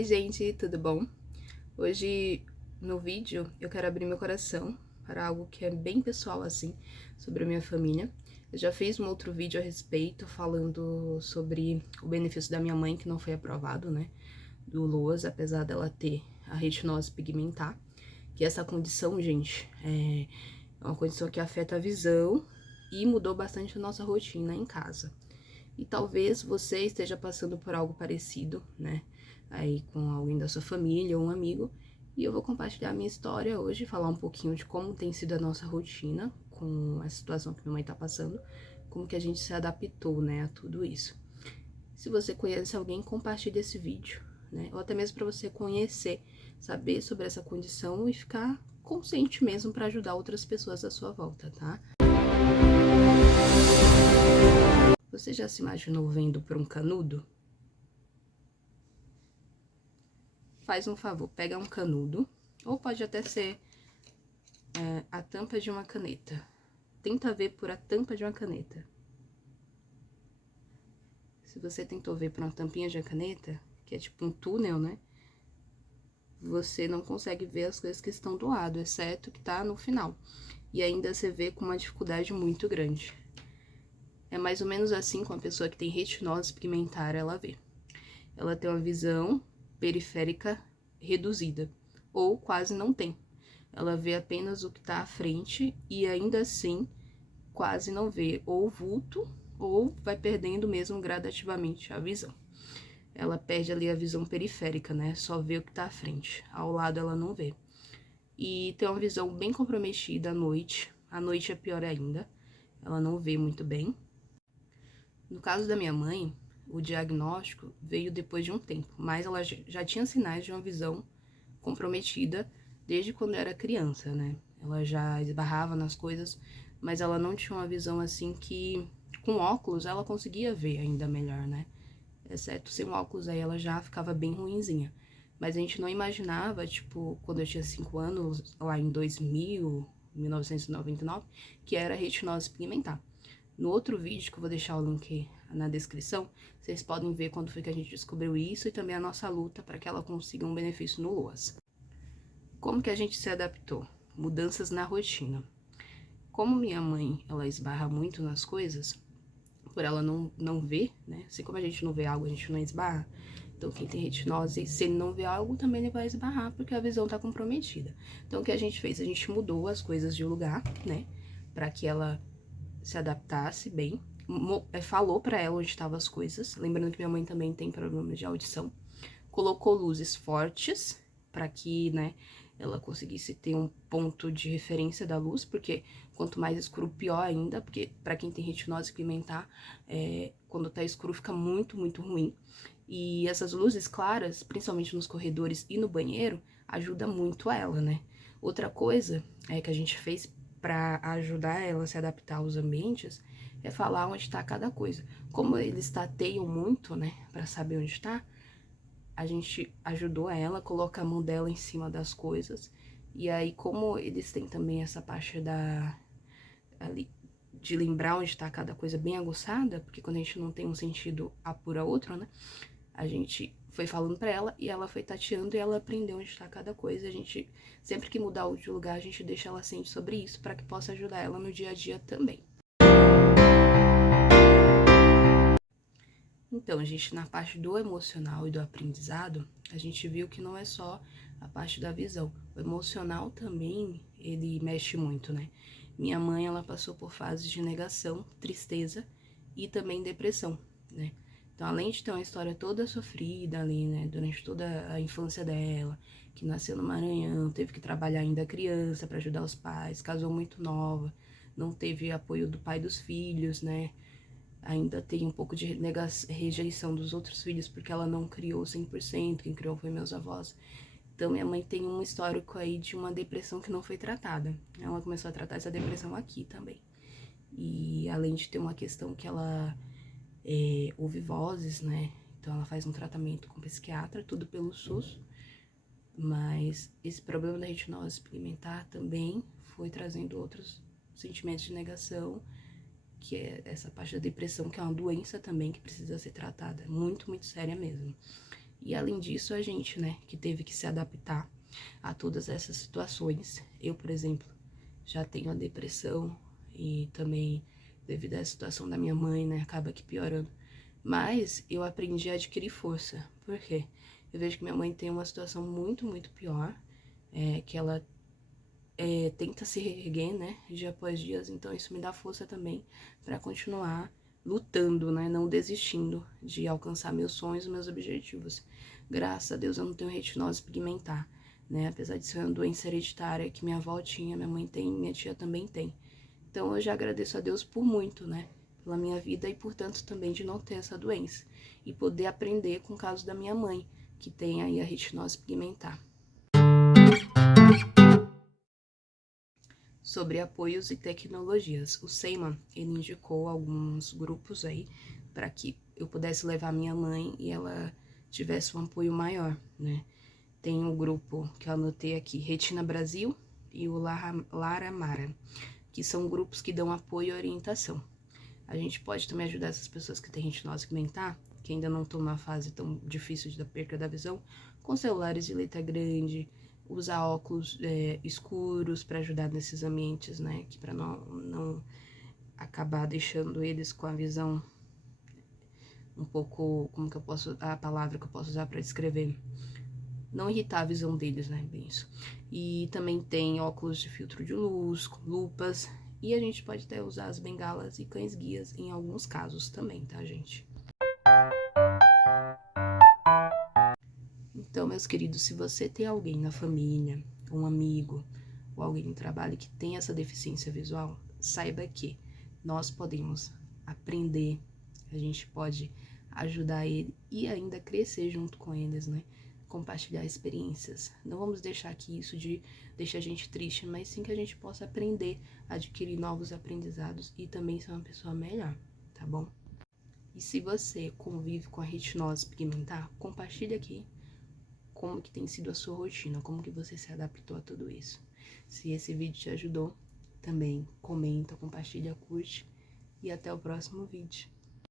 Oi gente, tudo bom? Hoje no vídeo eu quero abrir meu coração para algo que é bem pessoal assim, sobre a minha família. Eu já fiz um outro vídeo a respeito falando sobre o benefício da minha mãe que não foi aprovado, né? Do LOAS, apesar dela ter a retinose pigmentar. Que essa condição, gente, é uma condição que afeta a visão e mudou bastante a nossa rotina em casa. E talvez você esteja passando por algo parecido, né? Aí com alguém da sua família ou um amigo. E eu vou compartilhar a minha história hoje, falar um pouquinho de como tem sido a nossa rotina com a situação que minha mãe tá passando, como que a gente se adaptou, né, a tudo isso. Se você conhece alguém, compartilhe esse vídeo, né? Ou até mesmo para você conhecer, saber sobre essa condição e ficar consciente mesmo para ajudar outras pessoas à sua volta, tá? Você já se imaginou vendo por um canudo? Faz um favor, pega um canudo, ou pode até ser a tampa de uma caneta. Tenta ver por a tampa de uma caneta. Se você tentou ver por uma tampinha de uma caneta, que é tipo um túnel, né? Você não consegue ver as coisas que estão do lado, exceto o que tá no final. E ainda você vê com uma dificuldade muito grande. É mais ou menos assim com a pessoa que tem retinose pigmentar, ela vê. Ela tem uma visão periférica reduzida, ou quase não tem. Ela vê apenas o que tá à frente e ainda assim quase não vê ou o vulto ou vai perdendo mesmo gradativamente a visão. Ela perde ali a visão periférica, né? Só vê o que tá à frente. Ao lado ela não vê. E tem uma visão bem comprometida à noite. À noite é pior ainda. Ela não vê muito bem. No caso da minha mãe, o diagnóstico veio depois de um tempo, mas ela já tinha sinais de uma visão comprometida desde quando era criança, né? Ela já esbarrava nas coisas, mas ela não tinha uma visão assim que, com óculos, ela conseguia ver ainda melhor, né? Exceto sem óculos, aí ela já ficava bem ruinzinha. Mas a gente não imaginava, tipo, quando eu tinha 5 anos, lá em 1999, que era retinose pigmentar. No outro vídeo, que eu vou deixar o link na descrição, vocês podem ver quando foi que a gente descobriu isso e também a nossa luta para que ela consiga um benefício no LOAS. Como que a gente se adaptou? Mudanças na rotina. Como minha mãe, ela esbarra muito nas coisas, por ela não ver, né? Assim como a gente não vê algo, a gente não esbarra. Então, quem tem retinose, se ele não vê algo, também ele vai esbarrar, porque a visão tá comprometida. Então, o que a gente fez? A gente mudou as coisas de lugar, né? Pra que ela se adaptasse bem. Falou pra ela onde estavam as coisas. Lembrando que minha mãe também tem problemas de audição. Colocou luzes fortes pra que, né, ela conseguisse ter um ponto de referência da luz, porque quanto mais escuro, pior ainda, porque pra quem tem retinose pigmentar, quando tá escuro fica muito, muito ruim. E essas luzes claras, principalmente nos corredores e no banheiro, ajuda muito ela, né? Outra coisa que a gente fez para ajudar ela a se adaptar aos ambientes é falar onde está cada coisa. Como eles tateiam muito, né, para saber onde está, a gente ajudou ela a colocar a mão dela em cima das coisas. E aí, como eles têm também essa parte ali, de lembrar onde está cada coisa bem aguçada, porque quando a gente não tem um sentido apura outro, né? A gente foi falando pra ela e ela foi tateando e ela aprendeu onde está cada coisa. A gente, sempre que mudar de lugar, a gente deixa ela ciente sobre isso para que possa ajudar ela no dia a dia também. Então, gente, na parte do emocional e do aprendizado, a gente viu que não é só a parte da visão. O emocional também, ele mexe muito, né? Minha mãe, ela passou por fases de negação, tristeza e também depressão, né? Então, além de ter uma história toda sofrida ali, né, durante toda a infância dela, que nasceu no Maranhão, teve que trabalhar ainda criança para ajudar os pais, casou muito nova, não teve apoio do pai dos filhos, né? Ainda tem um pouco de rejeição dos outros filhos, porque ela não criou 100%, quem criou foi meus avós. Então, minha mãe tem um histórico aí de uma depressão que não foi tratada. Ela começou a tratar essa depressão aqui também. E além de ter uma questão que ela ouve vozes, né? Então, ela faz um tratamento com psiquiatra, tudo pelo SUS. Mas esse problema da retinose pigmentar também foi trazendo outros sentimentos de negação, que é essa parte da depressão, que é uma doença também que precisa ser tratada, muito, muito séria mesmo. E além disso, a gente, né, que teve que se adaptar a todas essas situações. Eu, por exemplo, já tenho a depressão e também devido à situação da minha mãe, né, acaba que piorando. Mas eu aprendi a adquirir força. Por quê? Eu vejo que minha mãe tem uma situação muito, muito pior, que ela tenta se reerguer, né, dia após dia, então isso me dá força também para continuar lutando, né, não desistindo de alcançar meus sonhos e meus objetivos. Graças a Deus eu não tenho retinose pigmentar, né, apesar de ser uma doença hereditária que minha avó tinha, minha mãe tem, minha tia também tem. Então eu já agradeço a Deus por muito, né, pela minha vida e, portanto, também de não ter essa doença e poder aprender com o caso da minha mãe, que tem aí a retinose pigmentar. Sobre apoios e tecnologias. O Seiman, ele indicou alguns grupos aí para que eu pudesse levar minha mãe e ela tivesse um apoio maior, né? Tem o grupo que eu anotei aqui, Retina Brasil e o Lara Mara, que são grupos que dão apoio e orientação. A gente pode também ajudar essas pessoas que têm retinose pigmentar, que ainda não estão na fase tão difícil da perca da visão, com celulares de letra grande, usar óculos escuros para ajudar nesses ambientes, né? Que para não acabar deixando eles com a visão um pouco, como que eu posso, a palavra que eu posso usar para descrever, não irritar a visão deles, né? Bem isso. E também tem óculos de filtro de luz, lupas, e a gente pode até usar as bengalas e cães guias em alguns casos também, tá, gente? Então, meus queridos, se você tem alguém na família, um amigo ou alguém no trabalho que tem essa deficiência visual, saiba que nós podemos aprender, a gente pode ajudar ele e ainda crescer junto com eles, né? Compartilhar experiências. Não vamos deixar que isso deixe a gente triste, mas sim que a gente possa aprender, adquirir novos aprendizados e também ser uma pessoa melhor, tá bom? E se você convive com a retinose pigmentar, compartilhe aqui como que tem sido a sua rotina, como que você se adaptou a tudo isso. Se esse vídeo te ajudou, também comenta, compartilha, curte e até o próximo vídeo.